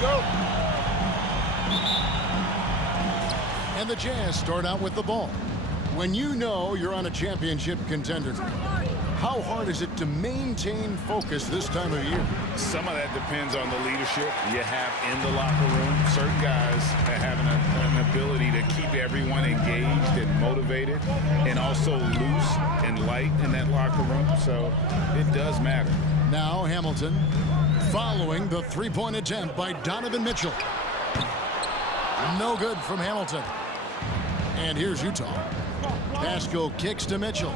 go. And the Jazz start out with the ball. When you know you're on a championship contender, how hard is it to maintain focus this time of year? Some of that depends on the leadership you have in the locker room. Certain guys have an ability to keep everyone engaged and motivated and also loose and light in that locker room. So it does matter. Now Hamilton following the three-point attempt by Donovan Mitchell. No good from Hamilton. And here's Utah. Pascal kicks to Mitchell.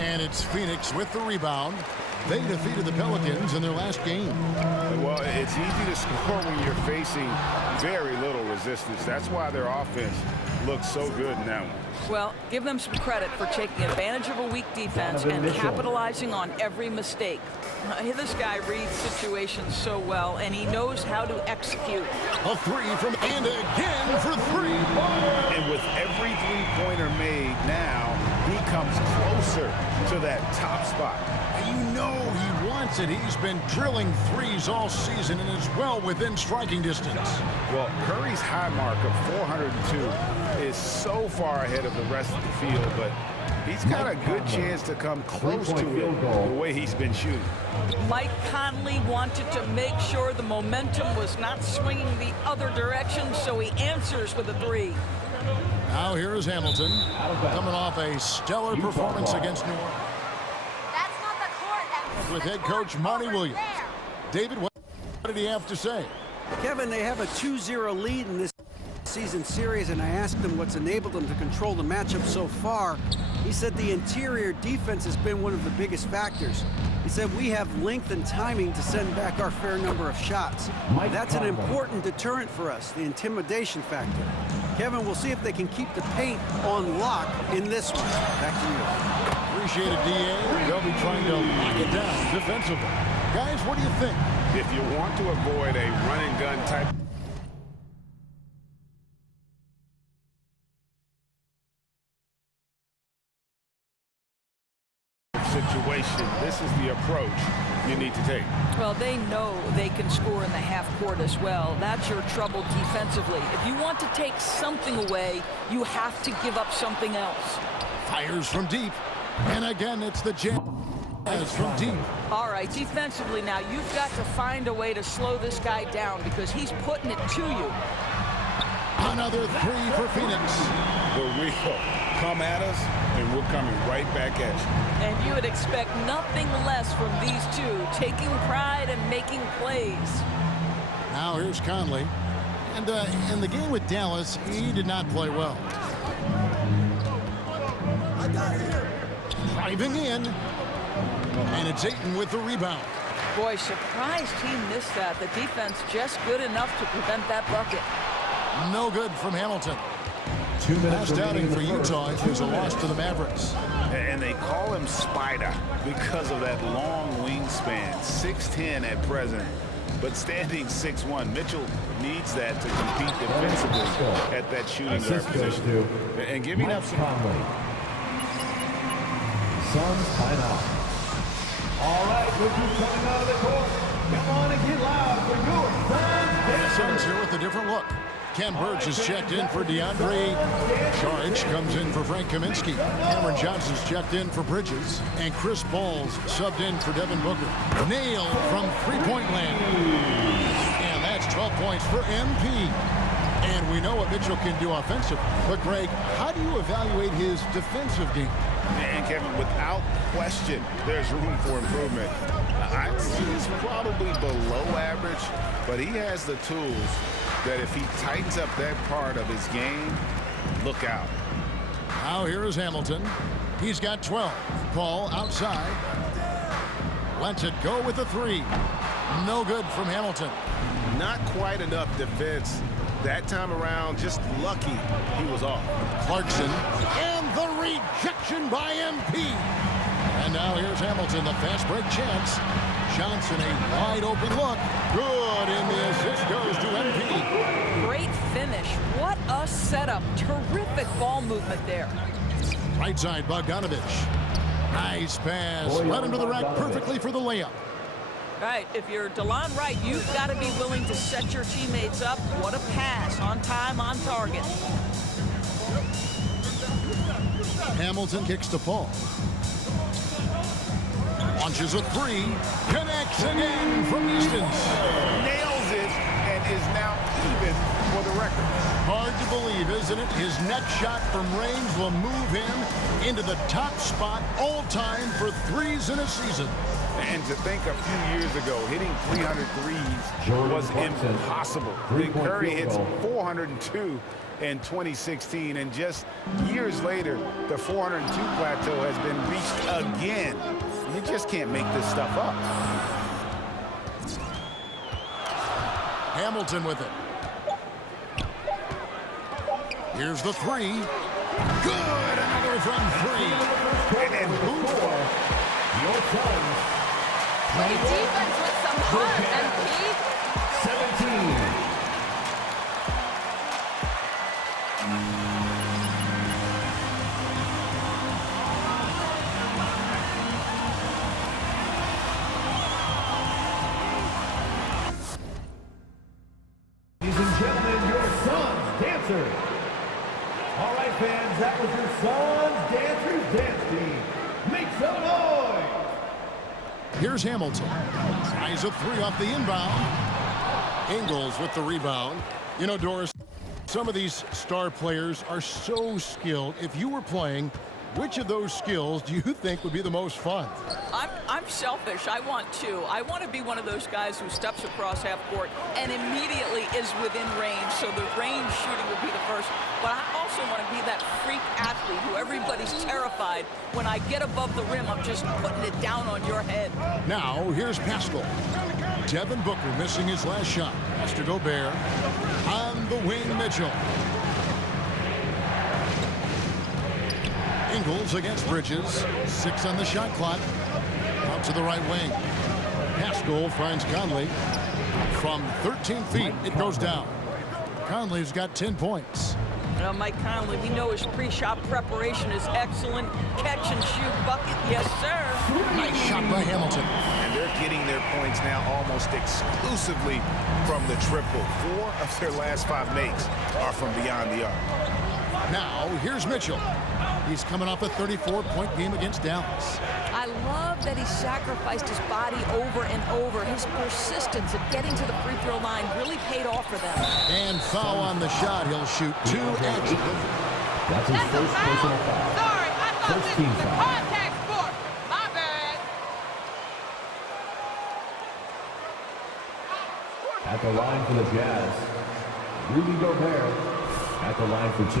And it's Phoenix with the rebound. They defeated the Pelicans in their last game. Well, it's easy to score when you're facing very little resistance. That's why their offense looks so good in that one. Well, give them some credit for taking advantage of a weak defense and capitalizing on every mistake. This guy reads situations so well, and he knows how to execute. A three from and again for three. And with every three-pointer made now, he comes closer to that top spot. You know he wants it. He's been drilling threes all season and is well within striking distance. Well, Curry's high mark of 402 is so far ahead of the rest of the field, but he's got a good chance to come close to it the way he's been shooting. Mike Conley wanted to make sure the momentum was not swinging the other direction, so he answers with a three. Now here is Hamilton coming off a stellar performance against New Orleans. With head coach Monty Williams. David, what did he have to say? Kevin, they have a 2-0 lead in this season series, and I asked him what's enabled them to control the matchup so far. He said the interior defense has been one of the biggest factors. He said we have length and timing to send back our fair number of shots. That's an important deterrent for us, the intimidation factor. Kevin, we'll see if they can keep the paint on lock in this one. Back to you. Appreciate it, DA. They'll be trying to lock it down defensively. Guys, what do you think? If you want to avoid a run-and-gun type situation, this is the approach you need to take. Well, they know they can score in the half court as well. That's your trouble defensively. If you want to take something away, you have to give up something else. Fires from deep. And again, it's the Jazz from deep. All right, defensively now, you've got to find a way to slow this guy down because he's putting it to you. Another three for Phoenix. The real come at us, and we're coming right back at you. And you would expect nothing less from these two, taking pride and making plays. Now here's Conley. And in the game with Dallas, he did not play well. Driving in. And it's Ayton with the rebound. Boy, surprised he missed that. The defense just good enough to prevent that bucket. No good from Hamilton. 2 minutes last outing for the Utah is a loss to the Mavericks. And they call him Spider because of that long wingspan, 6'10" at present, but standing 6'1". Mitchell needs that to compete defensively at that shooting guard position. And giving up some... Suns timeout. All right, rookies coming out of the court. Come on and get loud for your Suns. Suns here with a different look. Ken Burge is checked in for DeAndre. Saric comes in for Frank Kaminsky. Cameron Johnson's checked in for Bridges. And Chris Paul's subbed in for Devin Booker. Nailed from three-point land. And that's 12 points for MP. And we know what Mitchell can do offensively. But, Greg, how do you evaluate his defensive game? And, Kevin, without question, there's room for improvement. I'd say he's probably below average, but he has the tools that if he tightens up that part of his game, look out. Now here is Hamilton. He's got 12. Paul outside. Lets it go with a three. No good from Hamilton. Not quite enough defense that time around. Just lucky he was off. Clarkson. And the rejection by MP. And now here's Hamilton, the fast break chance. Johnson, a wide open look. Good, and the assist goes to MP. Great finish. What a setup. Terrific ball movement there. Right side, Bogdanovich. Nice pass. Led him to the rack perfectly for the layup. Right, if you're DeLon Wright, you've got to be willing to set your teammates up. What a pass, on time, on target. Hamilton kicks to Paul. Launches a three. Connects again from distance. Nails it and is now even for the record. Hard to believe, isn't it? His next shot from range will move him into the top spot all time for threes in a season. And to think a few years ago, hitting 300 threes was impossible. Big Curry hits 402 in 2016, and just years later, the 402 plateau has been reached again. You just can't make this stuff up. Hamilton with it. Here's the three. Good, another from three. And Your Suns. Great defense with some heart, MP. 17. Ladies and gentlemen, your Suns dancers. All right, fans, that was your Suns dancers dance team. Make some noise. Here's Hamilton. Tries a three off the inbound. Ingles with the rebound. You know, Doris, some of these star players are so skilled. If you were playing, which of those skills do you think would be the most fun? I'm selfish. I want two. I want to be one of those guys who steps across half court and immediately is within range, so the range shooting would be the first. But I also want to be that freak athlete who everybody's terrified. When I get above the rim, I'm just putting it down on your head. Now, here's Pascal. Devin Booker missing his last shot. Has to Gobert. On the wing, Mitchell. Ingles against Bridges. 6 on the shot clock. Out to the right wing. Pascal finds Conley. From 13 feet, it goes down. Conley's got 10 points. Mike Conley, we know his pre-shot preparation is excellent. Catch and shoot bucket, yes, sir. Nice shot by Hamilton. And they're getting their points now almost exclusively from the triple. 4 of their last 5 makes are from beyond the arc. Now, here's Mitchell. He's coming off a 34-point game against Dallas. I love that he sacrificed his body over and over. His persistence at getting to the free throw line really paid off for them. And foul on the shot. He'll shoot 2 extra. That's his first personal foul. Sorry, I thought First team foul. contact sport. My bad. At the line for the Jazz, Rudy Gobert. At the line for 2.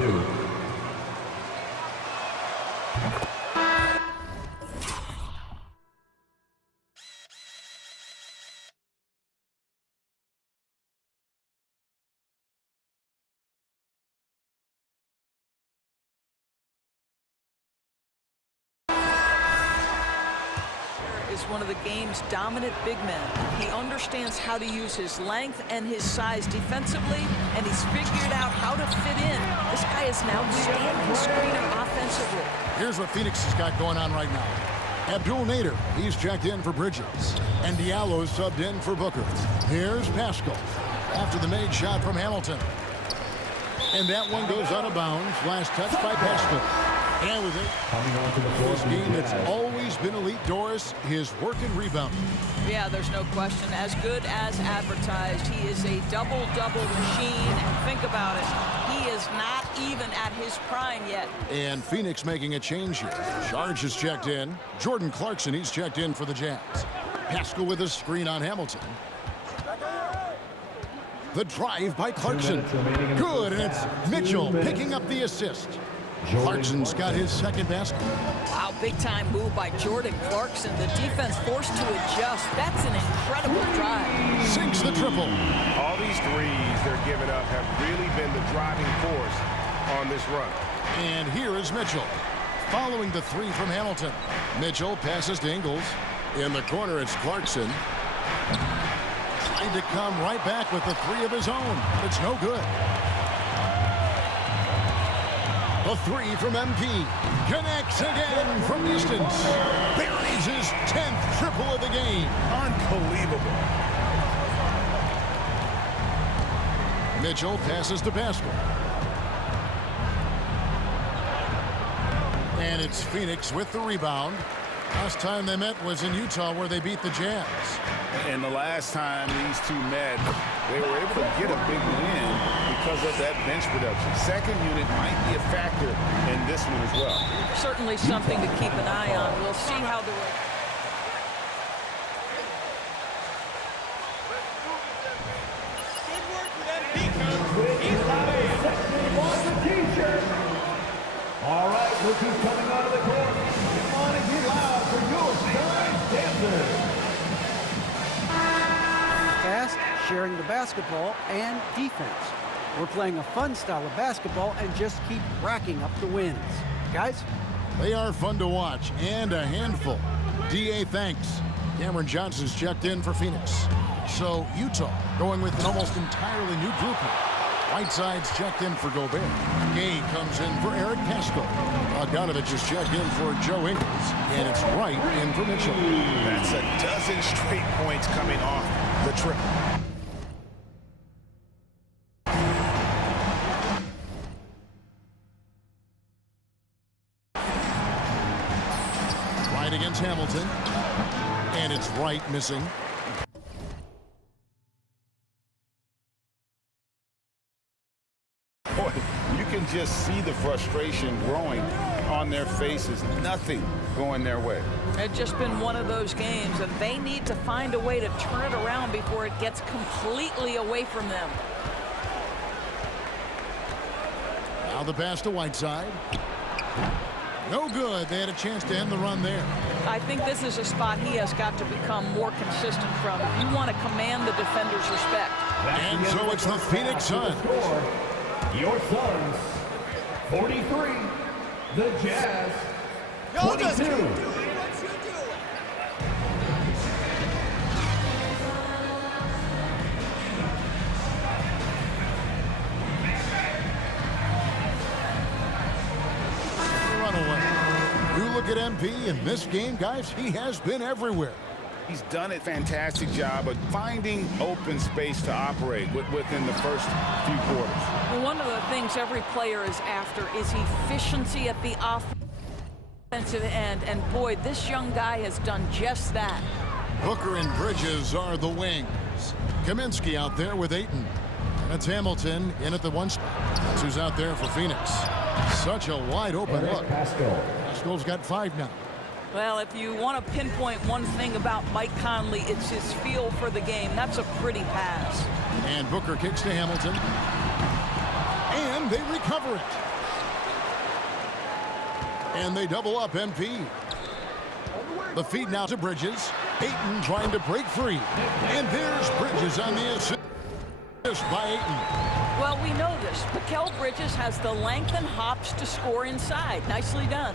Is one of the game's dominant big men. He understands how to use his length and his size defensively, and he's figured out how to fit in. This guy is an outstanding screener offensively. Here's what Phoenix has got going on right now. Abdul Nader, he's checked in for Bridges. And Diallo's subbed in for Booker. Here's Pascal after the made shot from Hamilton. And that one goes out of bounds. Last touch by Pascal. And with it, Coming onto the floor this for the game that's Jazz. always been elite, Doris, his work and rebound. Yeah, there's no question. As good as advertised, he is a double-double machine. And think about it, he is not even at his prime yet. And Phoenix making a change here. Charge is checked in. Jordan Clarkson, he's checked in for the Jazz. Pascal with a screen on Hamilton. The drive by Clarkson. Good, and it's Mitchell picking up the assist. Clarkson's got his second basket. Wow, big-time move by Jordan Clarkson. The defense forced to adjust. That's an incredible drive. Sinks the triple. All these threes they're giving up have really been the driving force on this run. And here is Mitchell. Following the three from Hamilton. Mitchell passes to Ingles. In the corner, it's Clarkson. Trying to come right back with the three of his own. It's no good. The three from MP. Connects again from distance. Buries his 10th triple of the game. Unbelievable. Mitchell passes to Pascal. And it's Phoenix with the rebound. Last time they met was in Utah, where they beat the Jazz. And the last time these two met, they were able to get a big win because of that bench production. Second unit might be a factor in this one as well. Certainly something to keep an eye on. We'll see how the... All right, look who's coming out of the court. Come on and get loud for your Suns Dancers. Fast, sharing the basketball, and defense. We're playing a fun style of basketball and just keep racking up the wins. Guys? They are fun to watch and a handful. DA thanks. Cameron Johnson's checked in for Phoenix. So Utah going with an almost entirely new grouping. Whiteside's checked in for Gobert. Gay comes in for Eric Pascal. Bogdanovich is checked in for Joe Ingles. And it's Wright in for Mitchell. That's a dozen straight points coming off the triple. Wright against Hamilton. And it's Wright missing. Boy, you can just see the frustration growing on their faces. Nothing going their way. It's just been one of those games, and they need to find a way to turn it around before it gets completely away from them. Now the pass to Whiteside. No good. They had a chance to end the run there. I think this is a spot he has got to become more consistent from. You want to command the defender's respect. And so it's the Phoenix Suns. Your Suns, 43. The Jazz, 22. Runaway. You look at MP in this game, guys, he has been everywhere. He's done a fantastic job of finding open space to operate within the first few quarters. Well, one of the things every player is after is efficiency at the offensive end. And boy, this young guy has done just that. Booker and Bridges are the wings. Kaminsky out there with Ayton. That's Hamilton in at the one spot. That's who's out there for Phoenix. Such a wide open look. Pascal's got 5 now. Well, if you want to pinpoint one thing about Mike Conley, it's his feel for the game. That's a pretty pass. And Booker kicks to Hamilton. And they recover it. And they double up MP. The feed now to Bridges. Ayton trying to break free. And there's Bridges on the assist by Ayton. Well, we know this. Mikal Bridges has the length and hops to score inside. Nicely done.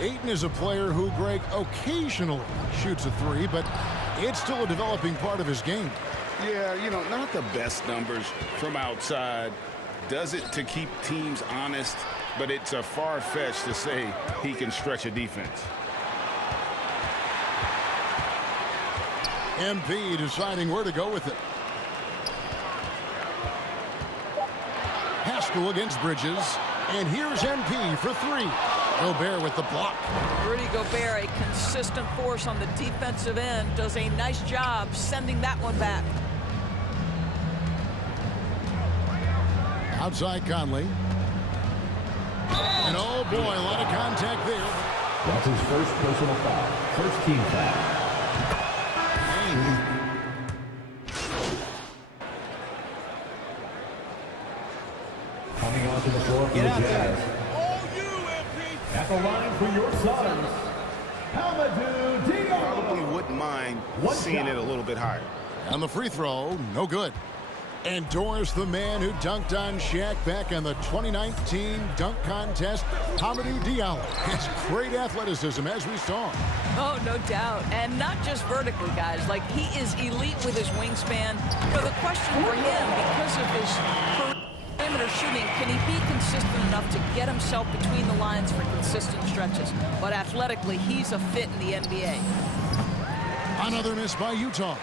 Ayton is a player who, Greg, occasionally shoots a three, but it's still a developing part of his game. Yeah, you know, not the best numbers from outside. Does it to keep teams honest, but it's a far-fetched to say he can stretch a defense. MP deciding where to go with it. Pascal against Bridges. And here's MP for 3. Gobert with the block. Rudy Gobert, a consistent force on the defensive end, does a nice job sending that one back. Outside Conley. And oh boy, a lot of contact there. That's his first personal foul. First team foul. Coming onto the floor for the Jazz. At the line for your Suns, Amadou Diallo. Probably wouldn't mind seeing it a little bit higher. On the free throw, no good. And Doris, the man who dunked on Shaq back in the 2019 dunk contest, Amadou Diallo. Has great athleticism, as we saw. Oh, no doubt. And not just vertically, guys. Like, he is elite with his wingspan. So the question for him, because of his perimeter perimeter shooting, can he be consistent enough to get himself between the lines for consistent stretches? But athletically, he's a fit in the NBA. Another miss by Utah.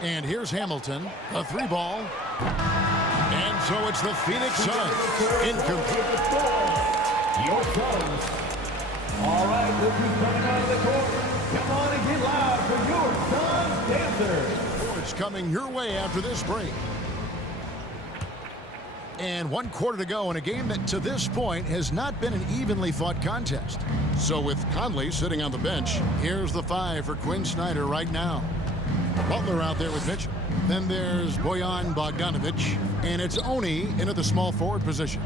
And here's Hamilton, a three ball. And so it's the Phoenix Suns. Incomplete. Your Suns. All right, look who's coming out of the court. Come on and get loud for your Suns dancers. It's coming your way after this break. And 1 quarter to go in a game that to this point has not been an evenly fought contest. So with Conley sitting on the bench, here's the 5 for Quinn Snyder right now. Butler out there with Mitchell. Then there's Bojan Bogdanovic, and it's Oni into the small forward position.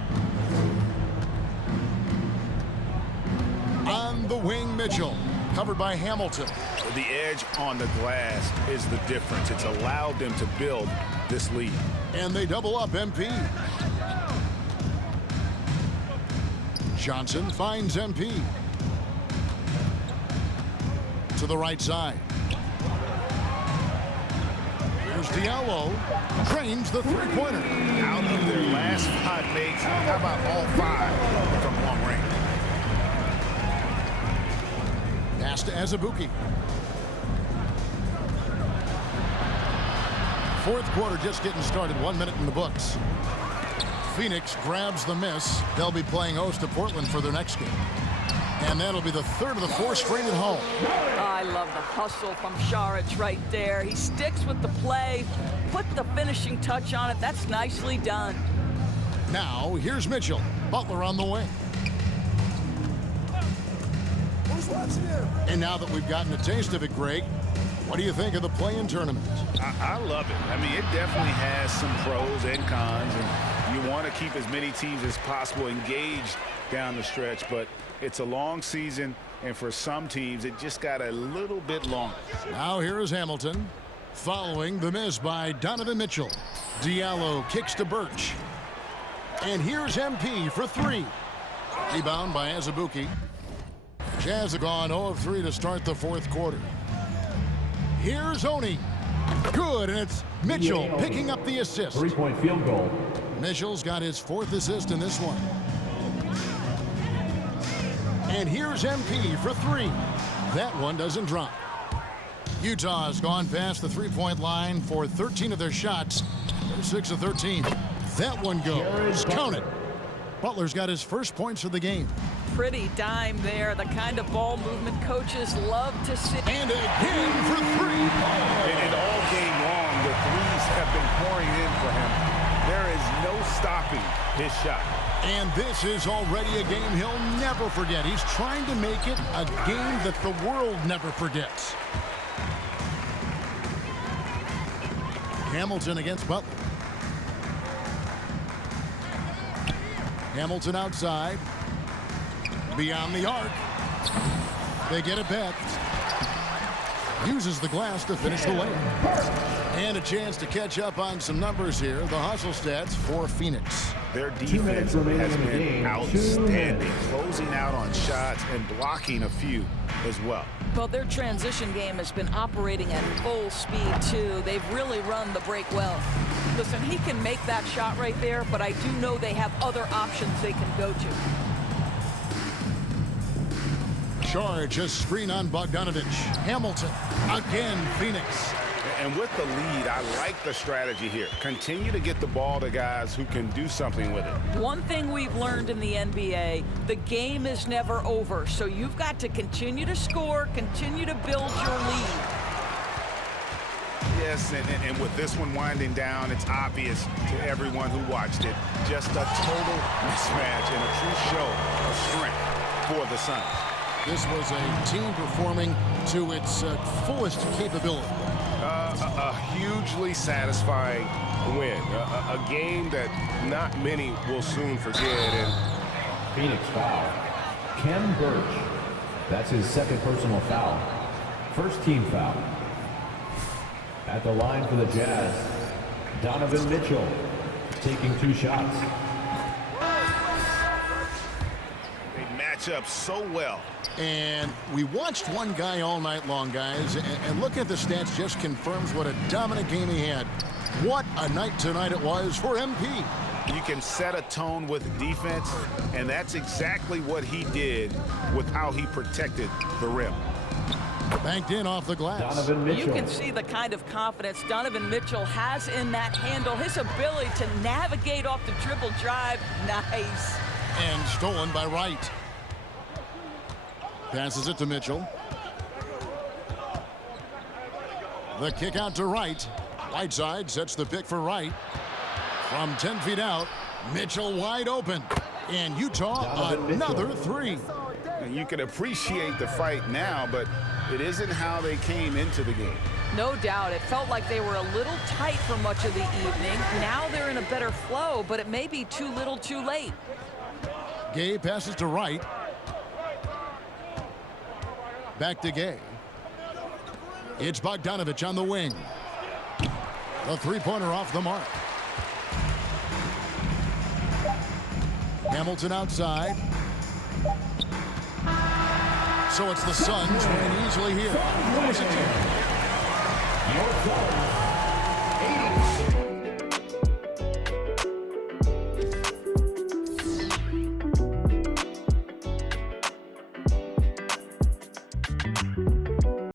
On the wing, Mitchell, covered by Hamilton. The edge on the glass is the difference. It's allowed them to build this lead. And they double up MP. Johnson finds MP. To the right side. Here's Diallo. Drains the three-pointer. Out of their last 5 makes, how about all 5 from long range? Pass to Azubuike. Fourth quarter just getting started. 1 minute in the books. Phoenix grabs the miss. They'll be playing host to Portland for their next game. And that'll be the 3rd of the 4 straight at home. I love the hustle from Šarić right there. He sticks with the play, put the finishing touch on it. That's nicely done. Now, here's Mitchell. Butler on the way. And now that we've gotten a taste of it, Greg, what do you think of the play-in tournament? I love it. I mean, it definitely has some pros and cons, and you want to keep as many teams as possible engaged down the stretch, but it's a long season, and for some teams, it just got a little bit longer. Now here is Hamilton, following the miss by Donovan Mitchell. Diallo kicks to Birch. And here's MP for 3. Rebound by Azubuike. Jazz have gone 0 of 3 to start the 4th quarter. Here's Oni. Good, and it's Mitchell picking up the assist. 3-point field goal. Mitchell's got his 4th assist in this one. And here's MP for 3. That one doesn't drop. Utah has gone past the 3-point line for 13 of their shots. They're 6 of 13. That one goes. Count it. Butler's got his first points of the game. Pretty dime there. The kind of ball movement coaches love to see. And again for 3. And all game long, the threes have been pouring in for him. There is no stopping his shot. And this is already a game he'll never forget. He's trying to make it a game that the world never forgets. Hamilton against Butler. Hamilton outside. Beyond the arc. They get it back. Uses the glass to finish the layup. And a chance to catch up on some numbers here. The hustle stats for Phoenix. Their defense has been outstanding, closing out on shots and blocking a few as well. Well, their transition game has been operating at full speed, too. They've really run the break well. Listen, he can make that shot right there, but I do know they have other options they can go to. Charge a screen on Bogdanovic. Hamilton again, Phoenix. And with the lead, I like the strategy here. Continue to get the ball to guys who can do something with it. One thing we've learned in the NBA, the game is never over. So you've got to continue to score, continue to build your lead. Yes, and with this one winding down, it's obvious to everyone who watched it. Just a total mismatch and a true show of strength for the Suns. This was a team performing to its fullest capability. A hugely satisfying win. A game that not many will soon forget. And Phoenix foul. Kem Birch. That's his 2nd personal foul. First team foul. At the line for the Jazz, Donovan Mitchell taking 2 shots. they match matchup so well. And we watched one guy all night long, guys, and look at the stats just confirms what a dominant game he had. What a night tonight it was for MP. You can set a tone with defense, and that's exactly what he did with how he protected the rim. Banked in off the glass. Donovan Mitchell. You can see the kind of confidence Donovan Mitchell has in that handle. His ability to navigate off the dribble drive. Nice. And stolen by Wright. Passes it to Mitchell. The kick out to Wright. Whiteside sets the pick for Wright. From 10 feet out, Mitchell wide open. And Utah another three. And you can appreciate the fight now, but it isn't how they came into the game. No doubt. It felt like they were a little tight for much of the evening. Now they're in a better flow, but it may be too little too late. Gay passes to Wright. Back to Gay. It's Bogdanovich on the wing. The three-pointer off the mark. Hamilton outside. So it's the Suns winning easily here. Your